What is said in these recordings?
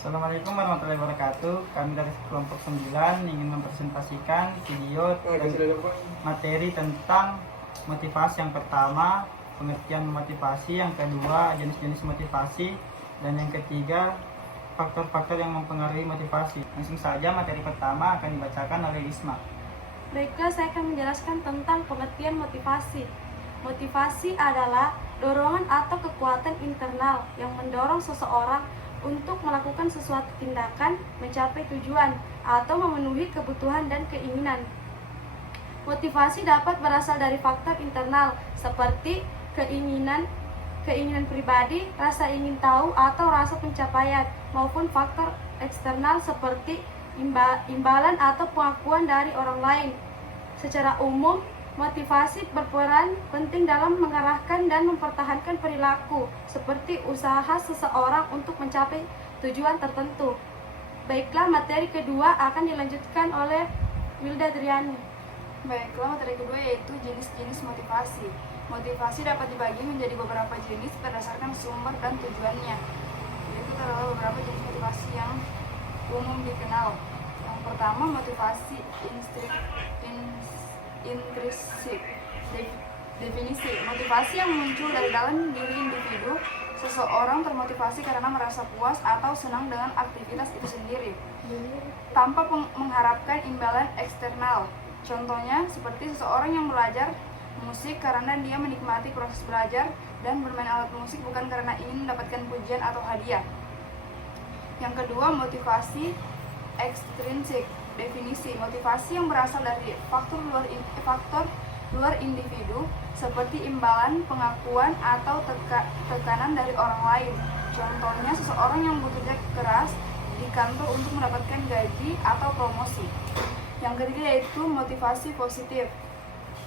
Assalamualaikum warahmatullahi wabarakatuh. Kami dari kelompok 9 ingin mempresentasikan video dan materi tentang motivasi. Yang pertama, pengertian motivasi. Yang kedua, jenis-jenis motivasi. Dan yang ketiga, faktor-faktor yang mempengaruhi motivasi. Langsung saja materi pertama akan dibacakan oleh Isma. Baiklah, saya akan menjelaskan tentang pengertian motivasi. Motivasi adalah dorongan atau kekuatan internal yang mendorong seseorang untuk melakukan sesuatu tindakan, mencapai tujuan, atau memenuhi kebutuhan dan keinginan. Motivasi dapat berasal dari faktor internal seperti keinginan pribadi, rasa ingin tahu, atau rasa pencapaian, maupun faktor eksternal seperti imbalan atau pengakuan dari orang lain. Secara umum, motivasi berperan penting dalam mengarahkan dan mempertahankan perilaku, seperti usaha seseorang untuk mencapai tujuan tertentu. Baiklah, materi kedua akan dilanjutkan oleh Wilda Driani. Baiklah, materi kedua yaitu jenis-jenis motivasi. Motivasi dapat dibagi menjadi beberapa jenis berdasarkan sumber dan tujuannya. Yaitu terdapat beberapa jenis motivasi yang umum dikenal. Yang pertama, motivasi intrinsik. Definisi: motivasi yang muncul dari dalam diri individu. Seseorang termotivasi karena merasa puas atau senang dengan aktivitas itu sendiri, tanpa mengharapkan imbalan eksternal. Contohnya seperti seseorang yang belajar musik karena dia menikmati proses belajar dan bermain alat musik, bukan karena ingin mendapatkan pujian atau hadiah. Yang kedua, motivasi ekstrinsik. Definisi: motivasi yang berasal dari faktor luar individu seperti imbalan, pengakuan, atau tekanan dari orang lain. Contohnya seseorang yang bekerja keras di kantor untuk mendapatkan gaji atau promosi. Yang ketiga yaitu motivasi positif.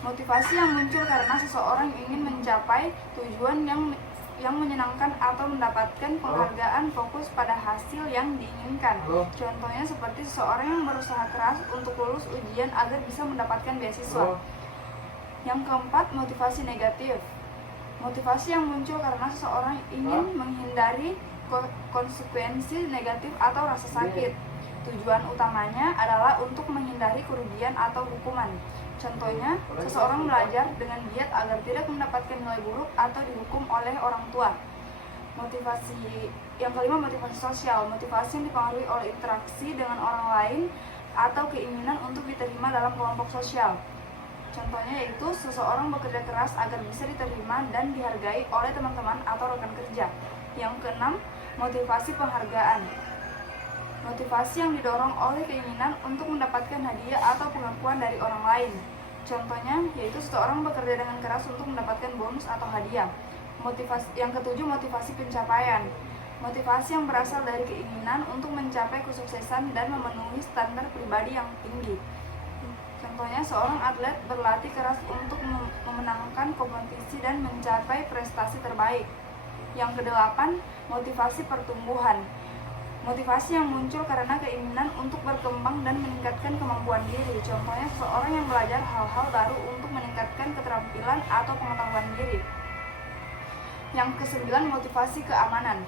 Motivasi yang muncul karena seseorang ingin mencapai tujuan yang menyenangkan atau mendapatkan penghargaan, fokus pada hasil yang diinginkan. Contohnya seperti seseorang yang berusaha keras untuk lulus ujian agar bisa mendapatkan beasiswa. Yang keempat, motivasi negatif. Motivasi yang muncul karena seseorang ingin menghindari konsekuensi negatif atau rasa sakit. Tujuan utamanya adalah untuk menghindari kerugian atau hukuman. Contohnya, seseorang belajar dengan giat agar tidak mendapatkan nilai buruk atau dihukum oleh orang tua. Yang kelima, motivasi sosial. Motivasi yang dipengaruhi oleh interaksi dengan orang lain atau keinginan untuk diterima dalam kelompok sosial. Contohnya yaitu seseorang bekerja keras agar bisa diterima dan dihargai oleh teman-teman atau rekan kerja. Yang keenam, motivasi penghargaan. Motivasi yang didorong oleh keinginan untuk mendapatkan hadiah atau pengakuan dari orang lain. Contohnya yaitu seseorang bekerja dengan keras untuk mendapatkan bonus atau hadiah. Yang ketujuh, motivasi pencapaian. Motivasi yang berasal dari keinginan untuk mencapai kesuksesan dan memenuhi standar pribadi yang tinggi. Contohnya seorang atlet berlatih keras untuk memenangkan kompetisi dan mencapai prestasi terbaik. Yang kedelapan, motivasi pertumbuhan. Motivasi yang muncul karena keinginan untuk berkembang dan meningkatkan kemampuan diri. Contohnya seseorang yang belajar hal-hal baru untuk meningkatkan keterampilan atau pengetahuan diri. Yang kesembilan, motivasi keamanan.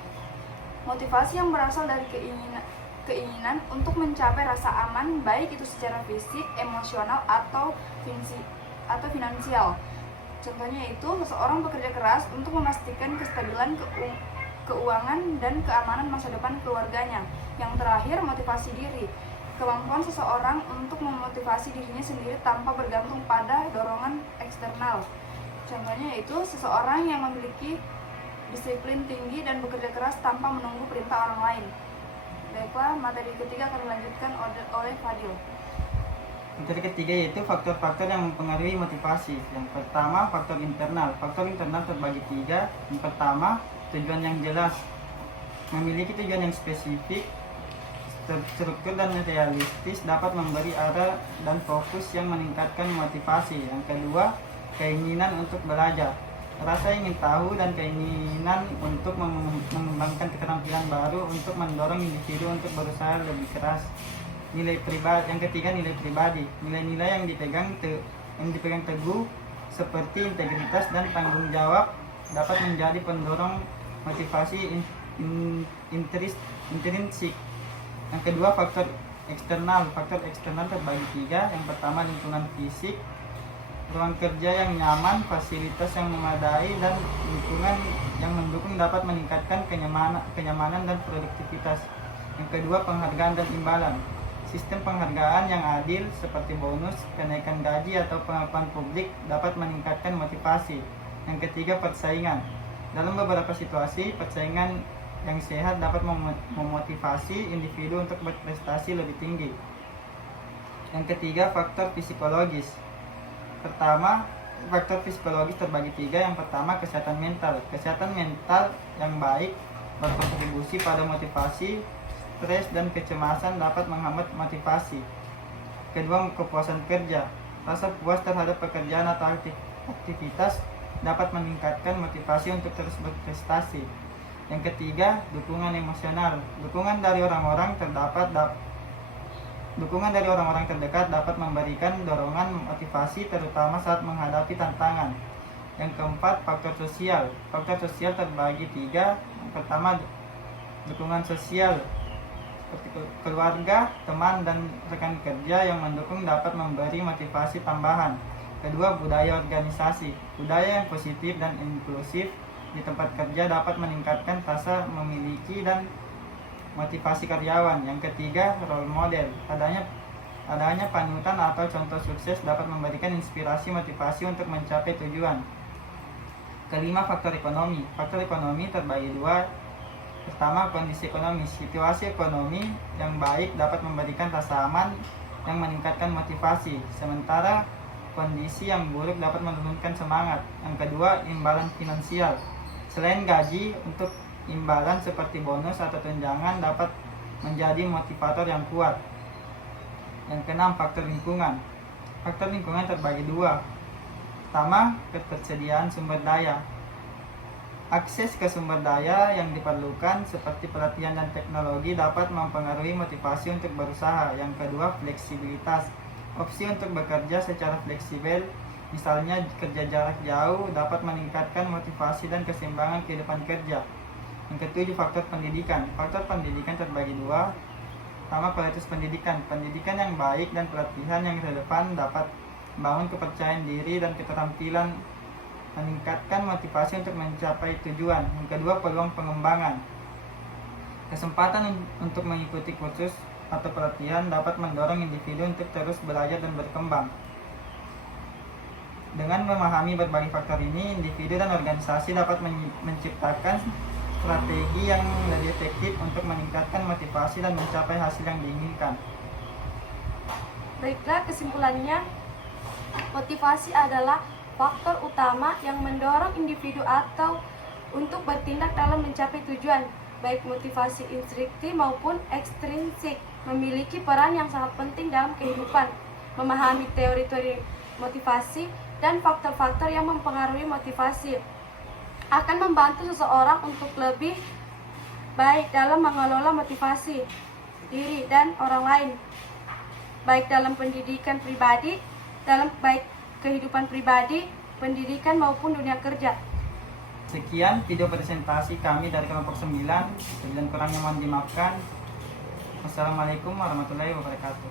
Motivasi yang berasal dari keinginan untuk mencapai rasa aman, baik itu secara fisik, emosional, atau finansial. Contohnya itu seseorang bekerja keras untuk memastikan kestabilan keuangan dan keamanan masa depan keluarganya. Yang terakhir, motivasi diri. Kemampuan seseorang untuk memotivasi dirinya sendiri tanpa bergantung pada dorongan eksternal. Contohnya yaitu seseorang yang memiliki disiplin tinggi dan bekerja keras tanpa menunggu perintah orang lain. Baiklah, materi ketiga akan dilanjutkan oleh Fadil. Materi ketiga yaitu faktor-faktor yang mempengaruhi motivasi. Yang pertama, faktor internal. Faktor internal terbagi tiga. Yang pertama, tujuan yang jelas. Memiliki tujuan yang spesifik, terstruktur dan realistis dapat memberi arah dan fokus yang meningkatkan motivasi. Yang kedua, keinginan untuk belajar. Rasa ingin tahu dan keinginan untuk mengembangkan keterampilan baru untuk mendorong individu untuk berusaha lebih keras. Nilai pribadi. Yang ketiga, nilai pribadi. Nilai-nilai yang dipegang teguh seperti integritas dan tanggung jawab dapat menjadi pendorong motivasi intrinsik. Yang kedua faktor eksternal. Faktor eksternal terbagi tiga. Yang pertama lingkungan fisik, ruang kerja yang nyaman, fasilitas yang memadai, dan lingkungan yang mendukung dapat meningkatkan kenyamanan dan produktivitas. Yang kedua penghargaan dan imbalan. Sistem penghargaan yang adil seperti bonus, kenaikan gaji, atau pengakuan publik dapat meningkatkan motivasi. Yang ketiga persaingan. Dalam beberapa situasi, persaingan yang sehat dapat memotivasi individu untuk berprestasi lebih tinggi. Yang ketiga faktor psikologis. Pertama, faktor psikologis terbagi tiga. Yang pertama kesehatan mental. Kesehatan mental yang baik berkontribusi pada motivasi. Stres dan kecemasan dapat menghambat motivasi. Kedua, kepuasan kerja. Rasa puas terhadap pekerjaan atau aktivitas dapat meningkatkan motivasi untuk terus berprestasi. Yang ketiga, dukungan emosional. Dukungan dari orang-orang terdekat dapat memberikan dorongan motivasi terutama saat menghadapi tantangan. Yang keempat, faktor sosial. Faktor sosial terbagi tiga. Yang pertama, dukungan sosial seperti keluarga, teman, dan rekan kerja yang mendukung dapat memberi motivasi tambahan. Kedua, budaya organisasi. Budaya yang positif dan inklusif di tempat kerja dapat meningkatkan rasa memiliki dan motivasi karyawan. Yang ketiga, role model. Adanya panutan atau contoh sukses dapat memberikan inspirasi motivasi untuk mencapai tujuan. Kelima, faktor ekonomi. Faktor ekonomi terbagi dua. Pertama, kondisi ekonomi. Situasi ekonomi yang baik dapat memberikan rasa aman yang meningkatkan motivasi, sementara kondisi yang buruk dapat menurunkan semangat. Yang kedua, imbalan finansial. Selain gaji, untuk imbalan seperti bonus atau tunjangan dapat menjadi motivator yang kuat. Yang keenam, faktor lingkungan. Faktor lingkungan terbagi dua. Pertama, ketersediaan sumber daya. Akses ke sumber daya yang diperlukan seperti pelatihan dan teknologi dapat mempengaruhi motivasi untuk berusaha. Yang kedua, fleksibilitas. Opsi untuk bekerja secara fleksibel, misalnya kerja jarak jauh, dapat meningkatkan motivasi dan keseimbangan kehidupan kerja. Yang ketujuh, faktor pendidikan. Faktor pendidikan terbagi dua. Pertama, kualitas pendidikan. Pendidikan yang baik dan pelatihan yang relevan dapat membangun kepercayaan diri dan keterampilan, meningkatkan motivasi untuk mencapai tujuan. Yang kedua, peluang pengembangan. Kesempatan untuk mengikuti kursus atau pelatihan dapat mendorong individu untuk terus belajar dan berkembang. Dengan memahami berbagai faktor ini, individu dan organisasi dapat menciptakan strategi yang lebih efektif untuk meningkatkan motivasi dan mencapai hasil yang diinginkan. Baiklah, kesimpulannya, motivasi adalah faktor utama yang mendorong individu atau untuk bertindak dalam mencapai tujuan. Baik motivasi intrinsik maupun ekstrinsik memiliki peran yang sangat penting dalam kehidupan. Memahami teori-teori motivasi dan faktor-faktor yang mempengaruhi motivasi akan membantu seseorang untuk lebih baik dalam mengelola motivasi diri dan orang lain, baik dalam pendidikan pribadi, dalam baik kehidupan pribadi, pendidikan maupun dunia kerja. Sekian video presentasi kami dari kelompok 9. Kurangnya mohon dimaafkan. Wassalamualaikum warahmatullahi wabarakatuh.